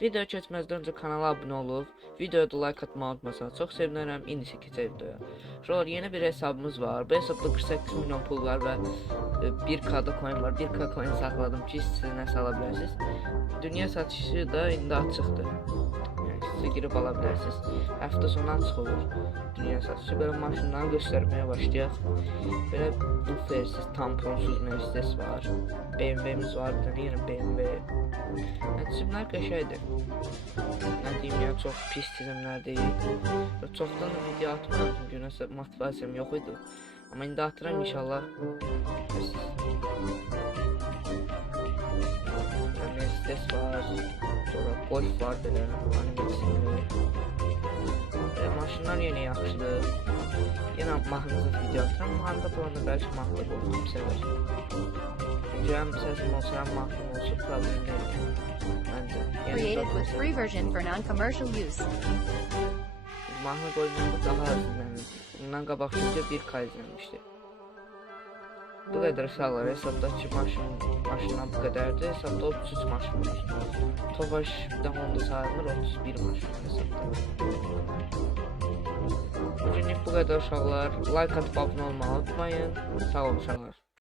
Video keçməzdən öncə kanala abunə olub, videoya da like atmağı unutmasanız çox sevinərəm. İndi isə keçək videoya. Şuralar yeni bir hesabımız var. Bu hesabda 48 milyon pul var və 1K'da coin var. 1K coin saxladım ki, siz nə sala bilərsiniz. Dünya satışı da indi açıqdır. Yəni siz girib ala bilərsiniz. Həftə sonu açıq olur dünya satışı. Belə maşınları göstərməyə başlayaq. Belə bu versiz tamponsuz Mercedes var. BMW'miz var, bir tane yine BMW. Yəni çizimlər qəşəngdir. Nə deyim, yəni çox pis çizimlər deyil. Çoxdan video atmadım çünki nəsə motivasiyam yox idi. Amma indi atıram inşallah. Mercedes var, sonra Golf var belə, animasyonlu. Maşınlar yenə yaxşıdır. Yenə mahnısız video atıram. Mahnıda bu anda bəlkə mahnıda qoydum sevər. Çünki həm səsim olsa, həm mahnım olsa problem deyil. Məncə. Created with free version for non-commercial use. Mahnı qoyduğumda daha az izlənir. Bundan qabaq video 1K izlənmişdi. Bu qədər uşaqlar hesabdakı maşınlar bu qədərdir. Hesabda 33 maşın var. Tofaş bir də Honda sayılmır, 31 maşın var hesabda. Bugünlük bu qədər uşaqlar. Like atıp abunə olmağı unutmayın. Sağ olun uşaqlar.